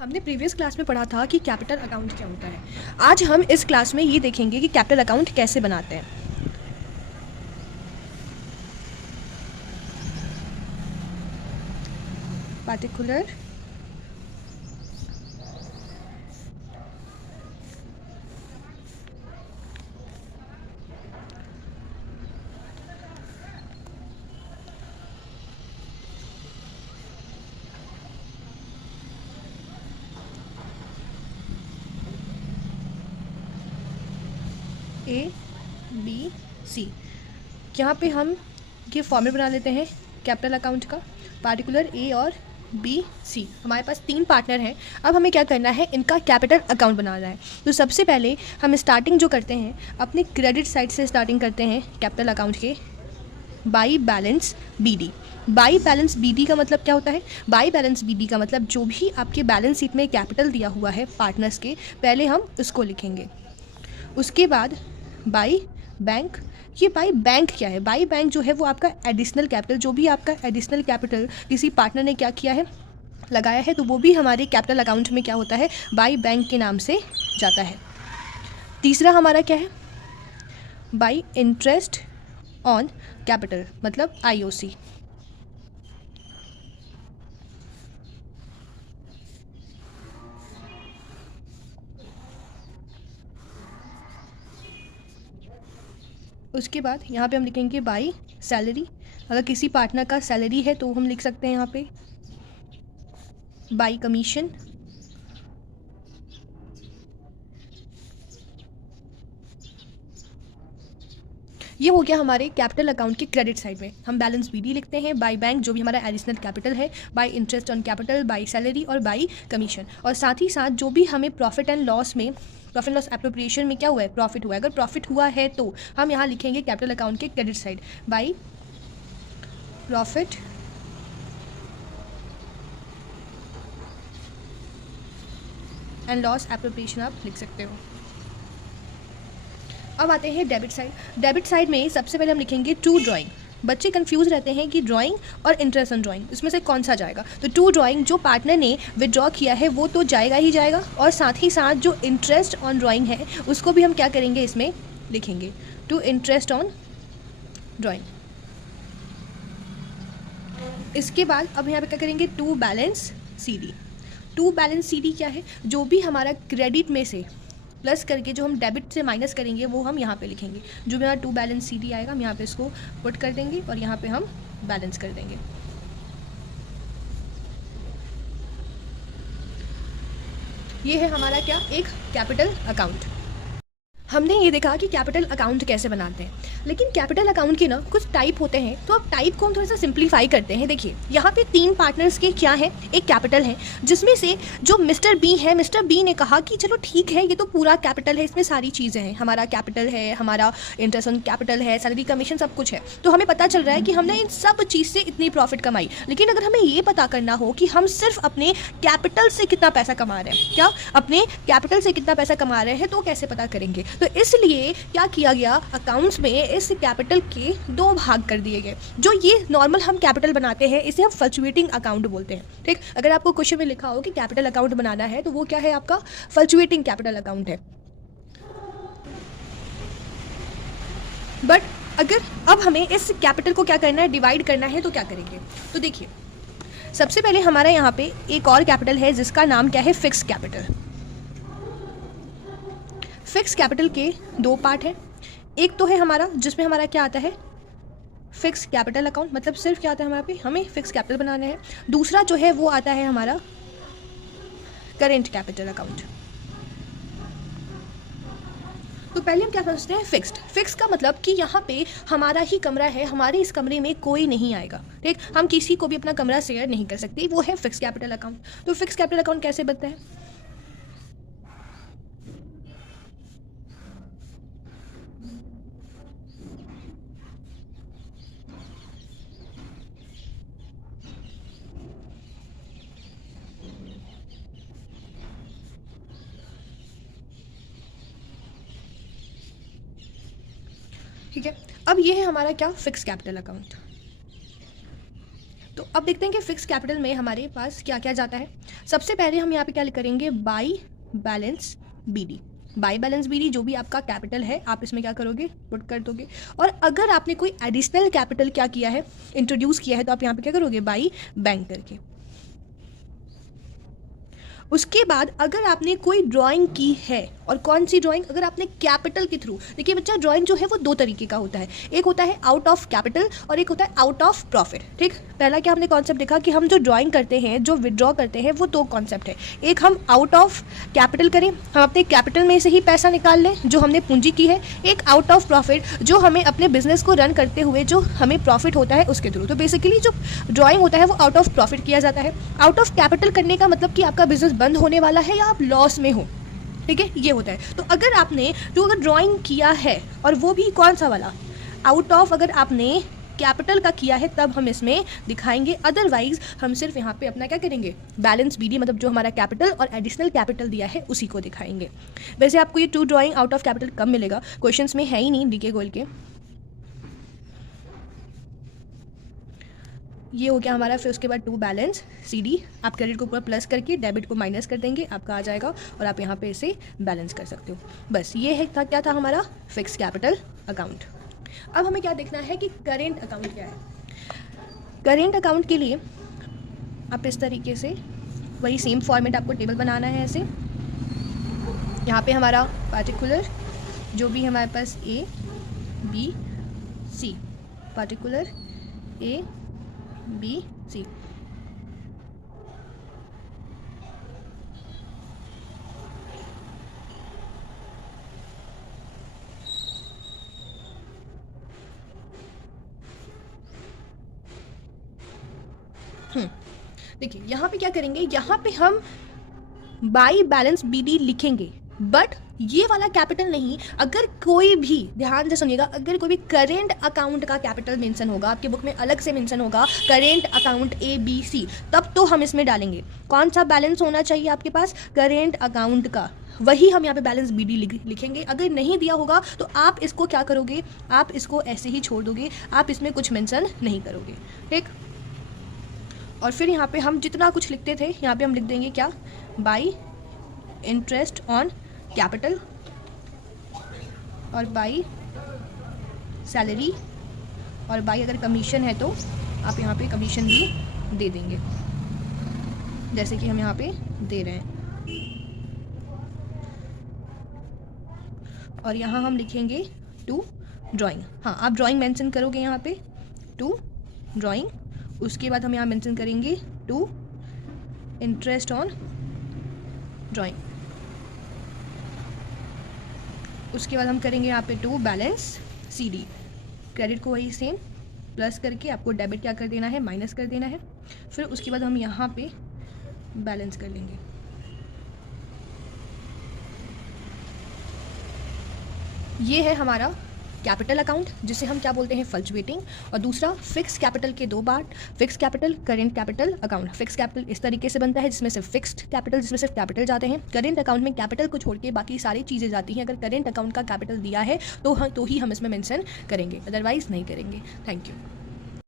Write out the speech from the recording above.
हमने previous class में पढ़ा था कि कैपिटल अकाउंट क्या होता है। आज हम इस क्लास में ये देखेंगे कि कैपिटल अकाउंट कैसे बनाते हैं। पार्टिकुलर ए बी सी, यहाँ पे हम ये फॉर्मूला बना लेते हैं कैपिटल अकाउंट का। पार्टिकुलर ए और बी सी, हमारे पास तीन पार्टनर हैं। अब हमें क्या करना है, इनका कैपिटल अकाउंट बनाना है। तो सबसे पहले हम स्टार्टिंग जो करते हैं अपने क्रेडिट साइड से स्टार्टिंग करते हैं कैपिटल अकाउंट के। By balance B D. By balance B D का मतलब क्या होता है? बाई बैलेंस बी डी का मतलब जो भी आपके बैलेंस शीट में कैपिटल दिया हुआ है पार्टनर्स के, पहले हम उसको लिखेंगे। उसके बाद बाई बैंक। ये बाई बैंक क्या है? बाई बैंक जो है वो आपका एडिशनल कैपिटल, जो भी आपका एडिशनल कैपिटल किसी पार्टनर ने क्या किया है, लगाया है, तो वो भी हमारे कैपिटल अकाउंट में क्या होता है, बाई बैंक के नाम से जाता है। तीसरा हमारा क्या है, बाई इंटरेस्ट ऑन कैपिटल, मतलब आईओसी। उसके बाद यहाँ पे हम लिखेंगे बाई सैलरी। अगर किसी पार्टनर का सैलरी है तो हम लिख सकते हैं यहाँ पे बाई कमीशन। ये हो गया हमारे कैपिटल अकाउंट के क्रेडिट साइड में। हम बैलेंस बीडी लिखते हैं, बाई बैंक जो भी हमारा एडिशनल कैपिटल है, by interest on capital, by salary और बाई कमीशन। और साथ ही साथ जो भी हमें प्रॉफिट एंड लॉस में, प्रॉफिट एंड लॉस एप्रोप्रिएशन में क्या हुआ है, प्रॉफिट हुआ है। अगर प्रॉफिट हुआ है तो हम यहाँ लिखेंगे कैपिटल अकाउंट के credit side by profit and loss appropriation, आप लिख सकते हो। अब आते हैं डेबिट साइड। डेबिट साइड में सबसे पहले हम लिखेंगे टू ड्राइंग। बच्चे कंफ्यूज रहते हैं कि ड्राइंग और इंटरेस्ट ऑन ड्राइंग इसमें से कौन सा जाएगा। तो टू ड्राइंग जो पार्टनर ने विड्रॉ किया है वो तो जाएगा ही जाएगा, और साथ ही साथ जो इंटरेस्ट ऑन ड्राइंग है उसको भी हम क्या करेंगे, इसमें लिखेंगे टू इंटरेस्ट ऑन ड्राइंग। इसके बाद अब यहाँ पे क्या करेंगे, to balance C D. To balance C D क्या है, जो भी हमारा क्रेडिट में से प्लस करके जो हम डेबिट से माइनस करेंगे वो हम यहाँ पे लिखेंगे। जो भी हमारा टू बैलेंस सी डी आएगा हम यहाँ पे इसको पुट कर देंगे और यहाँ पे हम बैलेंस कर देंगे। ये है हमारा क्या, एक कैपिटल अकाउंट। हमने ये देखा कि कैपिटल अकाउंट कैसे बनाते हैं, लेकिन कैपिटल अकाउंट के ना कुछ टाइप होते हैं, तो अब टाइप को हम थोड़ा सा सिंप्लीफाई करते हैं। देखिए यहाँ पे तीन पार्टनर्स के क्या है, एक कैपिटल है, जिसमें से जो मिस्टर बी है, मिस्टर बी ने कहा कि चलो ठीक है, ये तो पूरा कैपिटल है, इसमें सारी चीज़ें हैं, हमारा कैपिटल है, हमारा इंटरेस्ट ऑन कैपिटल है, सैलरी कमीशन, सब कुछ है। तो हमें पता चल रहा है कि हमने इन सब चीज़ से इतनी प्रॉफिट कमाई। लेकिन अगर हमें ये पता करना हो कि हम सिर्फ अपने कैपिटल से कितना पैसा कमा रहे हैं, क्या अपने कैपिटल से कितना पैसा कमा रहे हैं, तो कैसे पता करेंगे? तो इसलिए क्या किया गया, अकाउंट्स में इस कैपिटल के दो भाग कर दिए गए। जो ये नॉर्मल हम कैपिटल बनाते हैं इसे हम फ्लक्चुएटिंग अकाउंट बोलते हैं। ठीक, अगर आपको क्वेश्चन में लिखा हो कि कैपिटल अकाउंट बनाना है तो वो क्या है, आपका फ्लक्चुएटिंग कैपिटल अकाउंट है। बट अगर अब हमें इस कैपिटल को क्या करना है, डिवाइड करना है, तो क्या करेंगे? तो देखिए सबसे पहले हमारा यहाँ पे एक और कैपिटल है जिसका नाम क्या है, फिक्स कैपिटल। फिक्स कैपिटल के दो पार्ट हैं। एक तो है हमारा जिसमें हमारा क्या आता है, फिक्स कैपिटल अकाउंट, मतलब सिर्फ क्या आता है हमारे पे, हमें फिक्स कैपिटल बनाना है। दूसरा जो है वो आता है हमारा करेंट कैपिटल अकाउंट। तो पहले हम क्या समझते हैं, फिक्स्ड। फिक्स का मतलब कि यहाँ पे हमारा ही कमरा है, हमारे इस कमरे में कोई नहीं आएगा। ठीक, हम किसी को भी अपना कमरा शेयर नहीं कर सकते, वो है फिक्स कैपिटल अकाउंट। तो फिक्स कैपिटल अकाउंट कैसे बनता है, ठीक है। अब ये है हमारा क्या, फिक्स कैपिटल अकाउंट। तो अब देखते हैं कि फिक्स कैपिटल में हमारे पास क्या क्या जाता है। सबसे पहले हम यहाँ पे क्या करेंगे, by balance BD. By balance BD जो भी आपका कैपिटल है आप इसमें क्या करोगे, पुट कर दोगे। और अगर आपने कोई एडिशनल कैपिटल क्या किया है, इंट्रोड्यूस किया है, तो आप यहाँ पे क्या करोगे, बाई बैंक करके। उसके बाद अगर आपने कोई ड्राइंग की है, और कौन सी ड्राइंग, अगर आपने कैपिटल के थ्रू, देखिए बच्चा ड्राइंग जो है वो दो तरीके का होता है, एक होता है आउट ऑफ कैपिटल और एक होता है आउट ऑफ प्रॉफिट। ठीक, पहला क्या हमने कॉन्सेप्ट देखा कि हम जो ड्राइंग करते हैं, जो विड्रॉ करते हैं, वो दो कॉन्सेप्ट है। एक हम आउट ऑफ कैपिटल करें, हम अपने कैपिटल में से ही पैसा निकाल लें जो हमने पूंजी की है। एक आउट ऑफ प्रॉफिट जो हमें अपने बिजनेस को रन करते हुए जो हमें प्रॉफिट होता है उसके थ्रू। तो बेसिकली जो ड्राइंग होता है वो आउट ऑफ प्रॉफिट किया जाता है। आउट ऑफ कैपिटल करने का मतलब कि आपका बिजनेस बंद होने वाला है या आप लॉस में हो, ठीक है, ये होता है। तो अगर आपने जो अगर ड्राइंग किया है, और वो भी कौन सा वाला, आउट ऑफ अगर आपने कैपिटल का किया है, तब हम इसमें दिखाएंगे। अदरवाइज हम सिर्फ यहाँ पे अपना क्या करेंगे, बैलेंस बीडी, मतलब जो हमारा कैपिटल और एडिशनल कैपिटल दिया है उसी को दिखाएंगे। वैसे आपको ये to drawing out of capital कब मिलेगा, क्वेश्चंस में है ही नहीं डीके गोल के। ये हो गया हमारा। फिर उसके बाद टू बैलेंस सीडी, आप क्रेडिट को पूरा प्लस करके डेबिट को माइनस कर देंगे, आपका आ जाएगा, और आप यहाँ पे इसे बैलेंस कर सकते हो। बस ये है था, क्या था हमारा फिक्स कैपिटल अकाउंट। अब हमें क्या देखना है कि करेंट अकाउंट क्या है। करेंट अकाउंट के लिए आप इस तरीके से वही सेम फॉर्मेट आपको टेबल बनाना है। ऐसे यहाँ पे हमारा पार्टिकुलर जो भी हमारे पास A B C, particular A B C, देखिए यहाँ पे क्या करेंगे, यहाँ पे हम बाई बैलेंस बीडी लिखेंगे, बट ये वाला कैपिटल नहीं। अगर कोई भी, ध्यान से सुनिएगा, अगर कोई भी करेंट अकाउंट का कैपिटल मेंशन होगा, आपके बुक में अलग से मेंशन होगा current account A B C, तब तो हम इसमें डालेंगे। कौन सा बैलेंस होना चाहिए आपके पास, करेंट अकाउंट का, वही हम यहाँ पे बैलेंस बीडी लिखेंगे। अगर नहीं दिया होगा तो आप इसको क्या करोगे, आप इसको ऐसे ही छोड़ दोगे, आप इसमें कुछ मेंशन नहीं करोगे। ठीक, और फिर यहाँ पे हम जितना कुछ लिखते थे यहाँ पे हम लिख देंगे क्या, बाई इंटरेस्ट ऑन कैपिटल, और बाई सैलरी, और बाई अगर कमीशन है तो आप यहाँ पे कमीशन भी दे देंगे, जैसे कि हम यहाँ पे दे रहे हैं। और यहाँ हम लिखेंगे टू ड्राइंग। हाँ, आप ड्राइंग मेंशन करोगे यहाँ पे, टू ड्राइंग। उसके बाद हम यहाँ मेंशन करेंगे टू इंटरेस्ट ऑन ड्राइंग। उसके बाद हम करेंगे यहाँ पे टू बैलेंस सीडी, क्रेडिट को वही सेम प्लस करके आपको डेबिट क्या कर देना है, माइनस कर देना है। फिर उसके बाद हम यहाँ पे बैलेंस कर लेंगे। ये है हमारा कैपिटल अकाउंट, जिसे हम क्या बोलते हैं, फ्लक्चुएटिंग। और दूसरा फिक्स कैपिटल के दो part, fix capital, current capital account. Fix capital इस तरीके से बनता है जिसमें सिर्फ फिक्स्ड कैपिटल, जिसमें सिर्फ कैपिटल जाते हैं। करेंट अकाउंट में कैपिटल को छोड़ के बाकी सारी चीज़ें जाती हैं। अगर करेंट अकाउंट का कैपिटल दिया है तो ही हम इसमें मेंशन करेंगे, अदरवाइज नहीं करेंगे। Thank you.